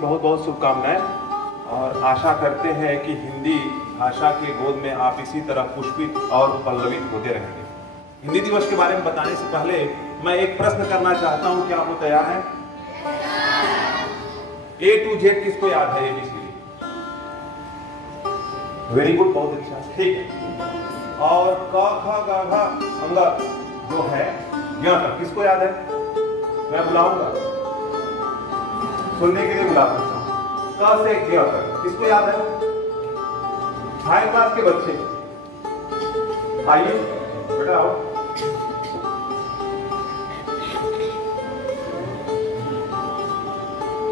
बहुत बहुत शुभकामनाएं और आशा करते हैं कि हिंदी भाषा के गोद में आप इसी तरह पुष्पित और पल्लवित होते रहेंगे। हिंदी दिवस के बारे में बताने से पहले मैं एक प्रश्न करना चाहता हूं, क्या आप लोग तैयार हैं? A to Z किसको याद है? ABCD। वेरी गुड, बहुत अच्छा, ठीक है। और क ख ग घ अंग जो है यहाँ तक किसको याद है? मैं बुलाऊंगा, सुनने के लिए बुला सकता हूँ। क से ग तक किसको याद है? हाई क्लास के बच्चे आइए बेटा आओ।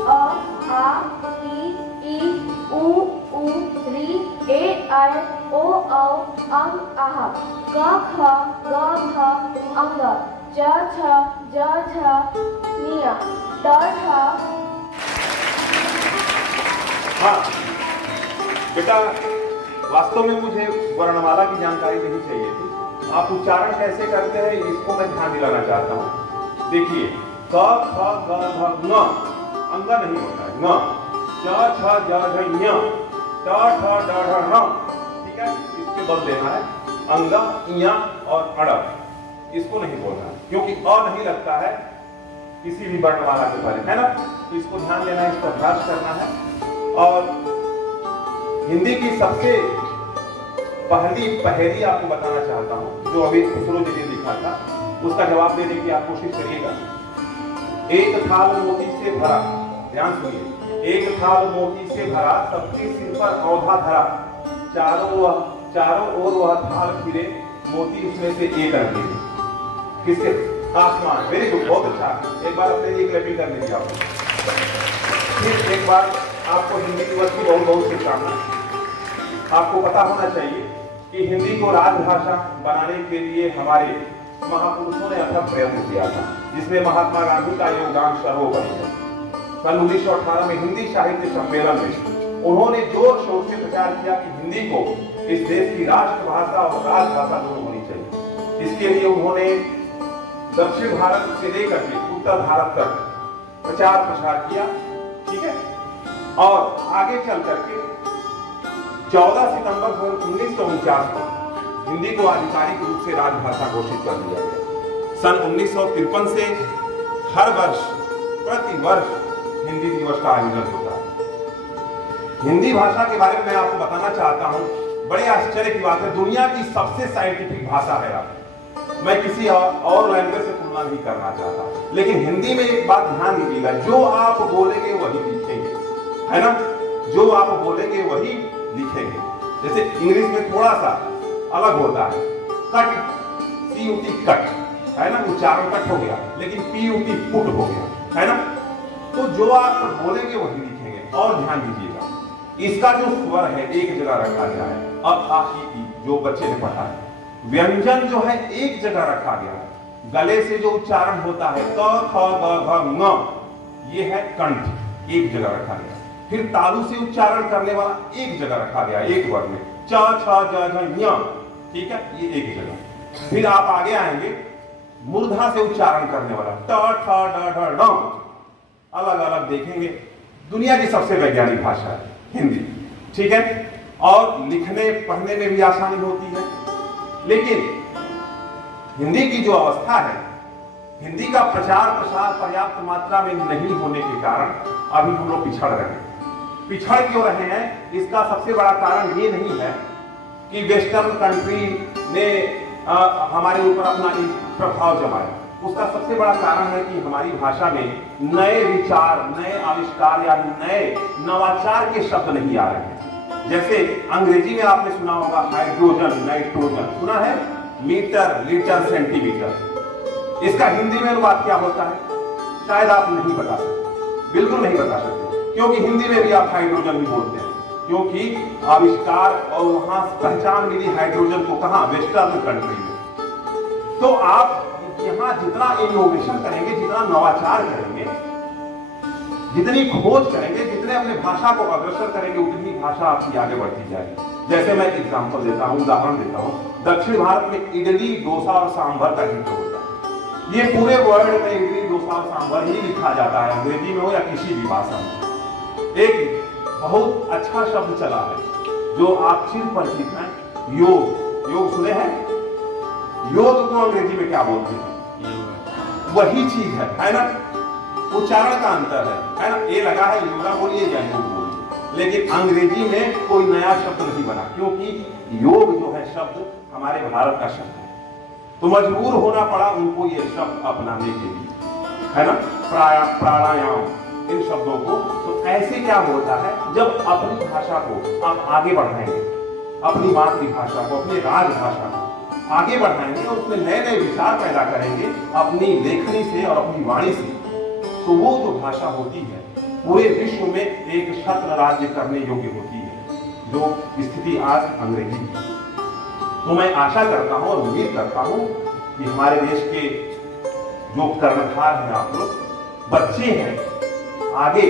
आ इ ई उ ऋ ए ऐ ओ औ अं अः क ख ग घ अंग च छ ज झ ञ ट ठ। हाँ बेटा, वास्तव में मुझे वर्णमाला की जानकारी नहीं चाहिए थी। आप उच्चारण कैसे करते हैं इसको मैं ध्यान दिलाना चाहता हूँ। देखिए, क ख ग घ ङ अंग नहीं होता है, ङ च छ ज झ ञ ट ठ ड ढ ण, ठीक है। इसके बल देना है अंग ञ और अड़, इसको नहीं बोलना है क्योंकि अ नहीं लगता है किसी भी वर्णमाला के पहले, है ना। तो इसको ध्यान देना है, इसको अभ्यास करना है। और हिंदी की सबसे पहली पहेली आपको बताना चाहता हूं, जो अभी खुसरो जी ने लिखा था, उसका जवाब देने की आप कोशिश करिएगा। एक थाल मोती से भरा, ध्यान सुनिए, एक थाल मोती से भरा, सबके सिर पर औंधा धरा, चारों ओर वह थाल फिरे, मोती उसमें से एक अंधेरे। किसके? आसमान। वेरी गुड, बहुत अच्छा। एक बार अपने लिए क्लैपिंग कर लीजिए आप। फिर एक बार आपको हिंदी दिवस की बहुत बहुत शुभकामनाएं। आपको पता होना चाहिए कि हिंदी को राजभाषा बनाने के लिए हमारे महापुरुषों ने अथक प्रयत्न किया था, जिसमें महात्मा गांधी का योगदान सर्वोपरि है। सन 1918 में हिंदी साहित्य सम्मेलन में उन्होंने जोर शोर से प्रचार किया कि हिंदी को इस देश की राष्ट्रभाषा और राजभाषा दोनों होनी चाहिए। इसके लिए उन्होंने दक्षिण भारत से लेकर के उत्तर भारत तक प्रचार प्रसार किया, ठीक है। और आगे चल करके 14 सितंबर 1949 को हिंदी को आधिकारिक रूप से राजभाषा घोषित कर दिया गया। सन 1953 से हर वर्ष प्रति वर्ष हिंदी दिवस का आयोजन होता है। हिंदी भाषा के बारे में मैं आपको बताना चाहता हूं, बड़े आश्चर्य की बात है, दुनिया की सबसे साइंटिफिक भाषा है। मैं किसी और लैंग्वेज से तुलना नहीं करना चाहता, लेकिन हिंदी में एक बात ध्यान दीजिएगा, जो आप बोलेंगे वही लिखेंगे, है ना। जो आप बोलेंगे वही लिखेंगे। जैसे इंग्लिश में थोड़ा सा अलग होता है, कट, CUT कट, है ना, उच्चारण कट हो गया, लेकिन PUT पुट हो गया, है ना। तो जो आप बोलेंगे वही लिखेंगे। और ध्यान दीजिएगा, इसका जो स्वर है एक जगह रखा गया है, अ आ इ ई, जो बच्चे ने पढ़ा है। व्यंजन जो है एक जगह रखा गया है, गले से जो उच्चारण होता है क ख ग घ ङ, ये है कंठ, एक जगह रखा गया। फिर तालु से उच्चारण करने वाला एक जगह रखा गया, एक वर्ग में, च छ ज झ ञ, ठीक है, ये एक जगह। फिर आप आगे आएंगे, मूर्धा से उच्चारण करने वाला ट ठ ड ढ ण, अलग अलग देखेंगे। दुनिया की सबसे वैज्ञानिक भाषा है हिंदी, ठीक है। और लिखने पढ़ने में भी आसानी होती है, लेकिन हिंदी की जो अवस्था है, हिंदी का प्रचार प्रसार पर्याप्त मात्रा में नहीं होने के कारण अभी हम लोग पिछड़ रहे हैं। पिछड़ क्यों रहे हैं? इसका सबसे बड़ा कारण ये नहीं है कि वेस्टर्न कंट्री ने हमारे ऊपर अपना प्रभाव जमाया। उसका सबसे बड़ा कारण है कि हमारी भाषा में नए विचार, नए आविष्कार या नए नवाचार के शब्द नहीं आ रहे हैं। जैसे अंग्रेजी में आपने सुना होगा हाइड्रोजन, नाइट्रोजन, सुना है, मीटर, लीटर, सेंटीमीटर। इसका हिंदी में अनुवाद क्या होता है? शायद आप नहीं बता सकते, बिल्कुल नहीं बता सकते, क्योंकि हिंदी में भी आप हाइड्रोजन ही बोलते हैं, क्योंकि आविष्कार और वहां पहचान मिली हाइड्रोजन को कहां? वेस्टर्न कंट्री में। तो आप यहां जितना इनोवेशन करेंगे, जितना नवाचार करेंगे, जितनी खोज करेंगे, जितने अपने भाषा को अग्रसर करेंगे, उतनी भाषा आपकी आगे बढ़ती जाएगी। जैसे मैं एग्जांपल देता हूं, उदाहरण देता हूं, दक्षिण भारत में इडली, डोसा और सांभर का हित होता है। ये पूरे वर्ल्ड में इडली, डोसा और सांभर ही लिखा जाता है, अंग्रेजी में हो या किसी भी भाषा में। एक बहुत अच्छा शब्द चला है जो आप चिर परिचित हैं, योग। योग सुने हैं? योग को अंग्रेजी में क्या बोलते हैं? वही चीज है ना? उच्चारण का अंतर है ना? ए लगा है योगा बोलिए या योग बोलिए, लेकिन अंग्रेजी में कोई नया शब्द नहीं बना, क्योंकि योग जो है शब्द हमारे भारत का शब्द है, तो मजबूर होना पड़ा उनको ये शब्द अपनाने के लिए, है ना? प्राणायाम, इन शब्दों को। तो ऐसे क्या होता है, जब अपनी भाषा को आप आगे बढ़ाएंगे, अपनी मातृभाषा को, अपनी राजभाषा को आगे बढ़ाएंगे और उसमें नए नए विचार पैदा करेंगे अपनी लेखनी से और अपनी वाणी से, तो वो जो भाषा होती है पूरे विश्व में एक छत्र राज्य करने योग्य होती है, जो स्थिति आज अंग्रेजी की। तो मैं आशा करता हूं और उम्मीद करता हूं कि हमारे देश के जो कर्णधार हैं, आप लोग बच्चे हैं, आगे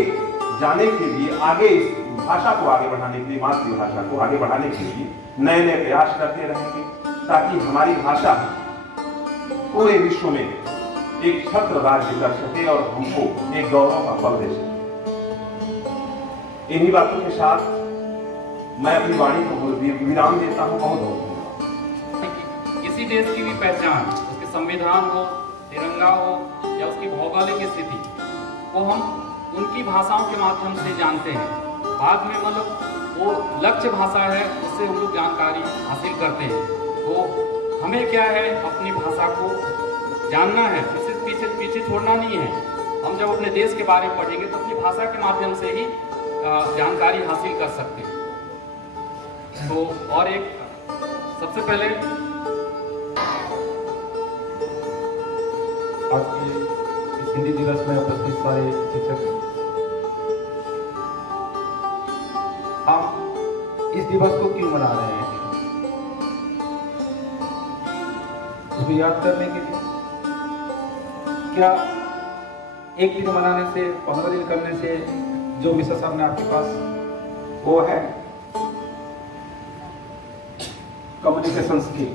जाने के लिए, आगे इस भाषा को आगे बढ़ाने के लिए, मातृभाषा को आगे बढ़ाने के लिए नए नए प्रयास करते रहेंगे, ताकि हमारी भाषा पूरे विश्व में एक छत्र राज्य कर सके और हमको एक गौरव का फल दे सके। इन्हीं बातों के साथ मैं अपनी वाणी को विराम देता हूं। बहुत बहुत किसी देश की भी पहचान, उसके संविधान हो, तिरंगा हो या उसकी भौगोलिक स्थिति को हम उनकी भाषाओं के माध्यम से जानते हैं। बाद में मतलब वो लक्ष्य भाषा है जिससे हम लोग जानकारी हासिल करते हैं। तो हमें क्या है, अपनी भाषा को जानना है, इसे पीछे छोड़ना नहीं है। हम जब अपने देश के बारे में पढ़ेंगे तो अपनी भाषा के माध्यम से ही जानकारी हासिल कर सकते हैं। तो और एक सबसे पहले आज के इस हिंदी दिवस में उपस्थित सारे शिक्षक, हम इस दिवस को क्यों मना रहे हैं? उसको याद करने के लिए। क्या एक दिन मनाने से, 15 दिन करने से जो विषय सामने आपके पास वो है कम्युनिकेशन स्किल,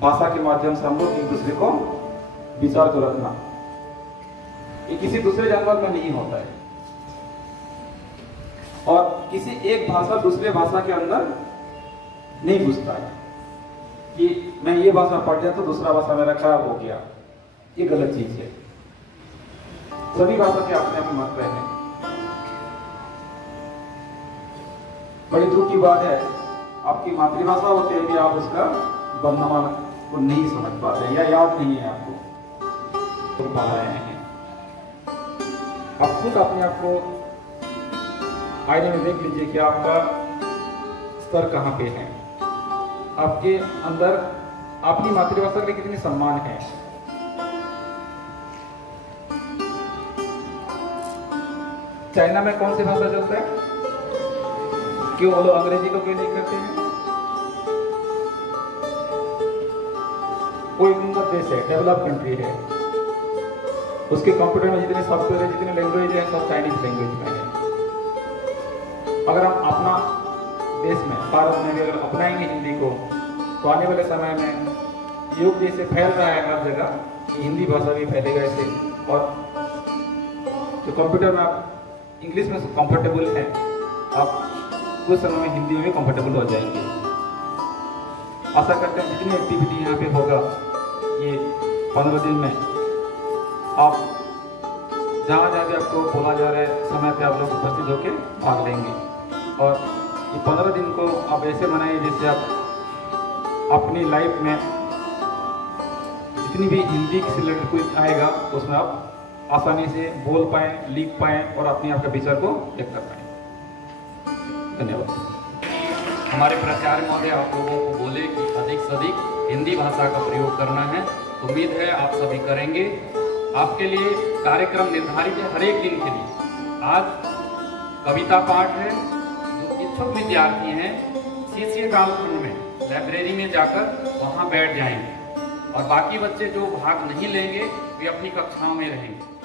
भाषा के माध्यम से हम लोग एक दूसरे को विचार को रखना। ये किसी दूसरे जानवर में नहीं होता है, और किसी एक भाषा दूसरे भाषा के अंदर नहीं घुसता है कि मैं ये भाषा पढ़ लिया तो दूसरा भाषा मेरा खराब हो गया। ये गलत चीज है। सभी भाषा के अपने अपने महत्व हैं। बड़ी दुख की बात है, आपकी मातृभाषा होते हुए भी आप उसका वर्णमान को नहीं समझ पाते या याद नहीं है आपको, तो पा रहे हैं। आप खुद अपने आप को आईने में देख लीजिए कि आपका स्तर कहाँ पे है, आपके अंदर अपनी मातृभाषा के लिए कितनी सम्मान है। चाइना में कौन सी भाषा चलता है? क्यों वो लोग अंग्रेजी को क्यों नहीं करते हैं? कोई उन्नत देश है, डेवलप कंट्री है, उसके कंप्यूटर में जितने सॉफ्टवेयर है, जितने लैंग्वेज है, सब चाइनीज लैंग्वेज में है। अगर हम अपना देश में, भारत में भी अगर अपनाएंगे हिंदी को, तो आने वाले समय में योग जैसे फैल रहा है हर जगह, हिंदी भाषा भी फैलेगा ऐसे। और जो कंप्यूटर में आप इंग्लिश में कंफर्टेबल हैं, आप कुछ समय में हिंदी में भी कंफर्टेबल हो जाएंगे। आशा करते हैं जितनी एक्टिविटी यहाँ पे होगा ये 15 दिन में, आप जहाँ जहाँ भी आपको बोला जा रहा है समय पे आप लोग उपस्थित होकर भाग लेंगे। और ये 15 दिन को आप ऐसे मनाइए जैसे आप अपनी लाइफ में जितनी भी हिंदी से रिलेटेड कुछ आएगा उसमें आप आसानी से बोल पाएँ, लिख पाएँ और अपने आप के विचार को व्यक्त कर पाएँ। धन्यवाद। हमारे प्राचार्य महोदय आप लोगों को बोले कि अधिक से अधिक हिंदी भाषा का प्रयोग करना है। उम्मीद है आप सभी करेंगे। आपके लिए कार्यक्रम निर्धारित है हर एक दिन के लिए। आज कविता पाठ है। जो इच्छुक विद्यार्थी हैं CCA कालखंड में लाइब्रेरी में जाकर वहाँ बैठ जाएंगे, और बाकी बच्चे जो भाग नहीं लेंगे वे अपनी कक्षाओं में रहेंगे।